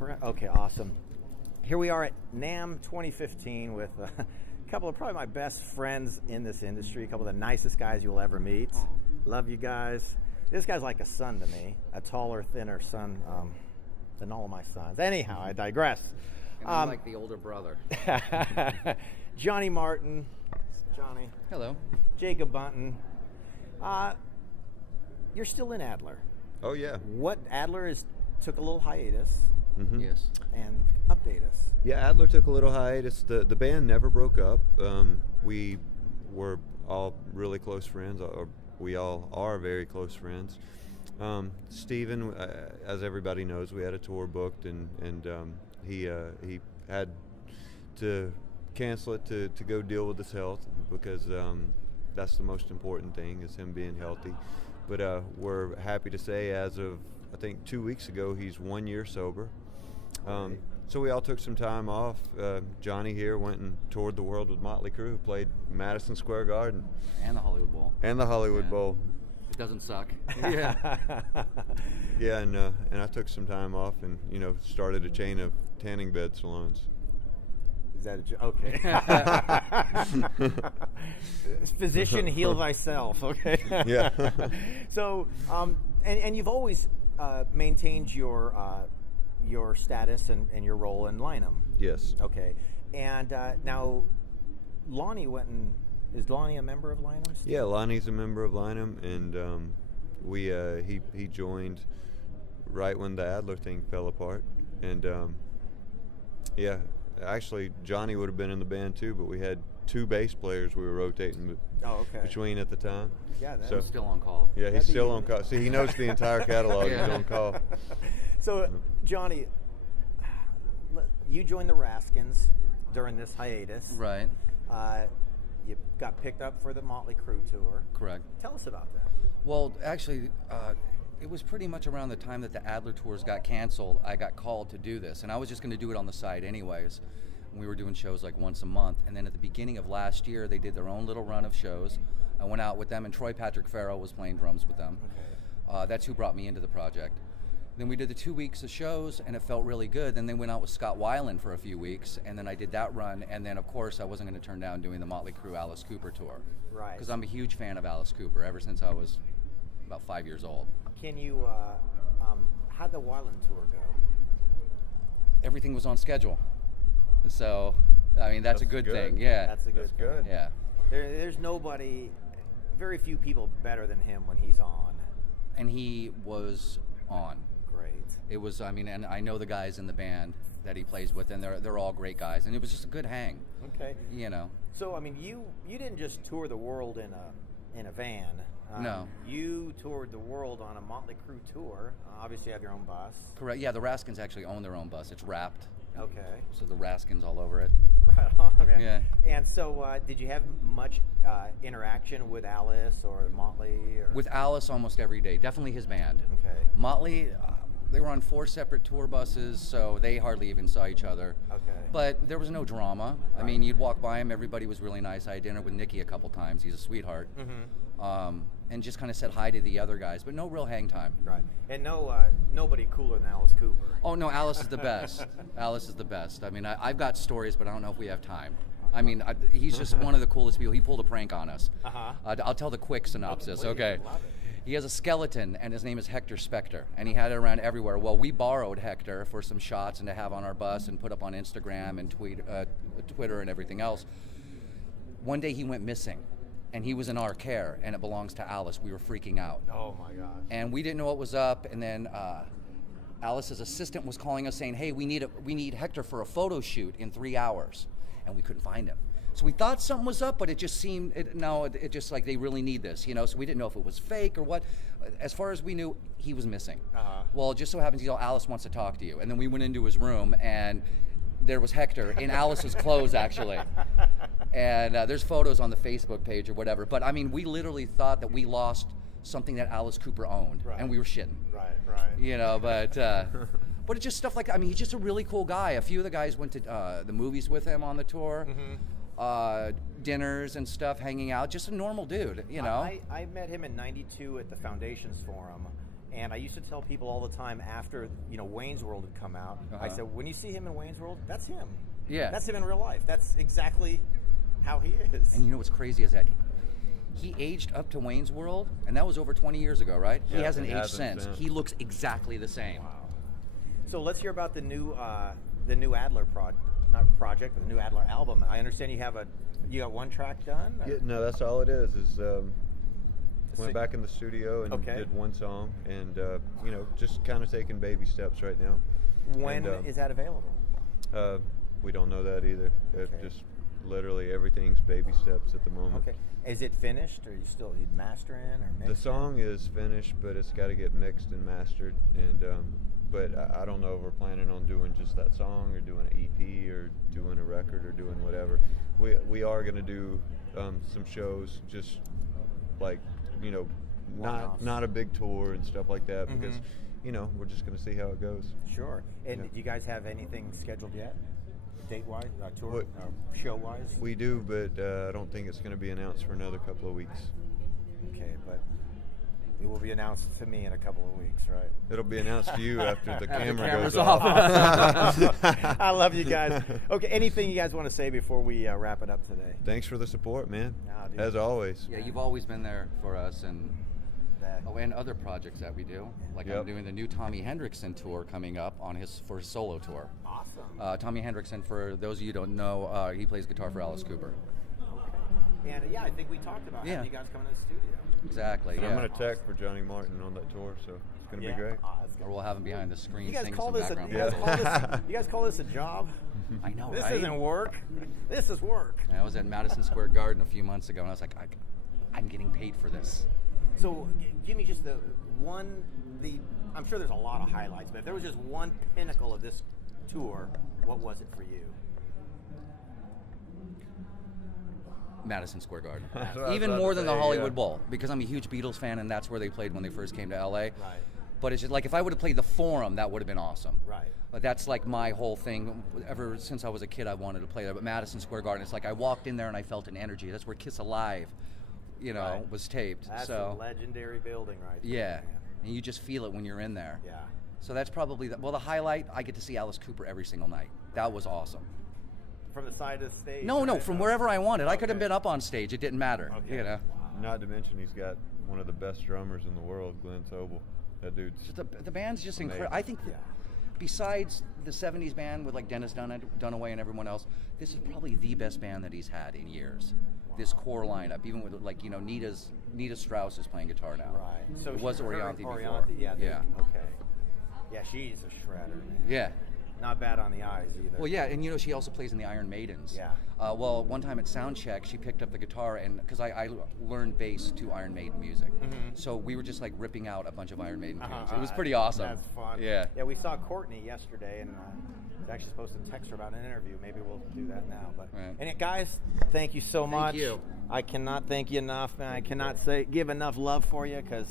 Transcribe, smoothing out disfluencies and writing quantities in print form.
Okay, awesome. Here we are at NAMM 2015 with a couple of probably my best friends in this industry, a couple of the nicest guys you'll ever meet. Love you guys. This guy's like a son to me, a taller, thinner son than all of my sons. Anyhow, I digress. And I'm like the older brother. Johnny Martin. Johnny. Hello. Jacob Bunton. You're still in Adler. Oh, yeah. What Adler took a little hiatus. Mm-hmm. Yes. And update us. Yeah, Adler took a little hiatus. The band never broke up. We were all really close friends. We all are very close friends. Steven, as everybody knows, we had a tour booked, and he had to cancel it to go deal with his health, because that's the most important thing, is him being healthy. But we're happy to say, as of I think 2 weeks ago, he's 1 year sober. So we all took some time off. Johnny here went and toured the world with Motley Crue, played Madison Square Garden. And the Hollywood Bowl. And the Hollywood Bowl. It doesn't suck. Yeah. Yeah, and I took some time off and, started a chain of tanning bed salons. Is that okay? Physician, heal thyself. Okay. Yeah. So, and you've always maintained your status and your role in Lineham. Yes. Okay. And now, Lonnie is Lonnie a member of Lineham? Yeah, Lonnie's a member of Lineham, and he joined right when the Adler thing fell apart, and yeah. Actually, Johnny would have been in the band too, but we had two bass players we were rotating between at the time. Yeah, that's still on call. Yeah, he's still on call. See, he knows the entire catalog. Yeah. He's on call. So, Johnny, you joined the Raskins during this hiatus. Right. You got picked up for the Motley Crue tour. Correct. Tell us about that. Well, actually, it was pretty much around the time that the Adler tours got canceled. I got called to do this, and I was just going to do it on the side anyways. We were doing shows like once a month, and then at the beginning of last year, they did their own little run of shows. I went out with them, and Troy Patrick Farrell was playing drums with them. Okay. That's who brought me into the project. Then we did the 2 weeks of shows, and it felt really good. Then they went out with Scott Weiland for a few weeks, and then I did that run. And then, of course, I wasn't going to turn down doing the Motley Crue Alice Cooper tour. Right. Because I'm a huge fan of Alice Cooper ever since I was about 5 years old. Can you, how'd the Weiland tour go? Everything was on schedule. So, I mean, that's a good thing. Yeah. That's a good thing. Yeah. There's nobody, very few people better than him when he's on. And he was on. Great. It was, and I know the guys in the band that he plays with, and they're all great guys, and it was just a good hang. Okay. So, you didn't just tour the world in a van. No. You toured the world on a Motley Crue tour. Obviously, you have your own bus. Correct. Yeah, the Raskins actually own their own bus. It's wrapped. Okay. So the Raskins all over it. Right on, man. Yeah. And so, did you have much interaction with Alice or Motley? With Alice almost every day. Definitely his band. Okay. Motley, they were on 4 separate tour buses, so they hardly even saw each other. Okay. But there was no drama. Right. I mean, you'd walk by him, everybody was really nice. I had dinner with Nicky a couple times. He's a sweetheart. Mm-hmm. And just kind of said hi to the other guys, but no real hang time. Right. And nobody cooler than Alice Cooper. Oh, no, Alice is the best. Alice is the best. I mean, I've got stories, but I don't know if we have time. I mean, he's just one of the coolest people. He pulled a prank on us. Uh-huh. I'll tell the quick synopsis, okay? Love it. He has a skeleton, and his name is Hector Spector, and he had it around everywhere. Well, we borrowed Hector for some shots and to have on our bus and put up on Instagram and Twitter and everything else. One day he went missing, and he was in our care, and it belongs to Alice. We were freaking out. Oh, my gosh. And we didn't know what was up, and then Alice's assistant was calling us saying, hey, we need Hector for a photo shoot in 3 hours, and we couldn't find him. So we thought something was up, but it just seemed, it just like they really need this, so we didn't know if it was fake or what. As far as we knew, he was missing. Uh-huh. Well, it just so happens, Alice wants to talk to you. And then we went into his room, and there was Hector in Alice's clothes, actually. And there's photos on the Facebook page or whatever. But, we literally thought that we lost something that Alice Cooper owned, and we were shitting. Right. But it's just stuff like, he's just a really cool guy. A few of the guys went to the movies with him on the tour. Mm-hmm. Dinners and stuff, hanging out, just a normal dude, I met him in '92 at the Foundations Forum, And I used to tell people all the time after, Wayne's World had come out, I said, when you see him in Wayne's World, that's him. Yeah. That's him in real life. That's exactly how he is. And you know what's crazy is that he aged up to Wayne's World, and that was over 20 years ago, right? Yeah, he hasn't he aged hasn't since. He looks exactly the same. Wow. So let's hear about the new Adler project, the new Adler album. I understand you got one track done? Yeah, no, that's all it is. Went back in the studio and did one song, and just kind of taking baby steps right now. When is that available? We don't know that either. Just literally everything's baby steps at the moment. Okay. Is it finished, or you mastering or mixing? The song is finished, but it's got to get mixed and mastered. And but I don't know if we're planning on doing just that song, or doing an EP, or doing a record, or doing whatever. We are going to do some shows, just like not a big tour and stuff like that, because we're just going to see how it goes. Sure. And do you guys have anything scheduled yet? Date-wise, tour, show-wise? We do, but I don't think it's going to be announced for another couple of weeks. Okay, but it will be announced to me in a couple of weeks, right? It'll be announced to you after the camera's goes off. I love you guys. Okay, anything you guys want to say before we wrap it up today? Thanks for the support, man. No, dude. As always. Yeah, you've always been there for us, and other projects that we do. Like I'm doing the new Tommy Hendrickson tour coming up for his solo tour. Awesome. Tommy Hendrickson, for those of you who don't know, he plays guitar for Alice Cooper. Okay. And I think we talked about having you guys coming to the studio. Exactly. And I'm going to tech for Johnny Martin on that tour, so it's going to be great. Or we'll have him behind the screen You guys singing call some this background. you guys call this a job? I know, This right? isn't work. This is work. I was at Madison Square Garden a few months ago, and I was like, I'm getting paid for this. So give me just I'm sure there's a lot of highlights, but if there was just one pinnacle of this tour, what was it for you? Madison Square Garden. That's Even more than the Hollywood Bowl, because I'm a huge Beatles fan, and that's where they played when they first came to LA. Right. But it's just like, if I would have played the Forum, that would have been awesome. Right. But that's like my whole thing. Ever since I was a kid, I wanted to play there. But Madison Square Garden, it's like I walked in there and I felt an energy. That's where Kiss Alive, was taped. That's a legendary building, right there. Yeah, and you just feel it when you're in there. Yeah. So that's probably the highlight. I get to see Alice Cooper every single night. That was awesome. From the side of the stage? No, from wherever I wanted. I could have been up on stage. It didn't matter. Okay. Wow. Not to mention he's got one of the best drummers in the world, Glenn Sobel. That dude's Just the band's just incredible. I think Yeah. besides the 70s band with like Dennis Dunaway and everyone else, this is probably the best band that he's had in years. This core lineup, even with Nita Strauss is playing guitar now. Right. So it was Orianthi before. Yeah. Yeah. Okay. Yeah, she's a shredder, man. Yeah. Not bad on the eyes either. Well, yeah, and she also plays in the Iron Maidens. Yeah. Well, one time at soundcheck, she picked up the guitar, and because I learned bass to Iron Maiden music, so we were just like ripping out a bunch of Iron Maiden tunes. It was pretty awesome. That's fun. Yeah. Yeah, we saw Courtney yesterday, and I was actually supposed to text her about an interview. Maybe we'll do that now. But and guys, thank you so much. Thank you. I cannot thank you enough, man. I cannot give enough love for you, because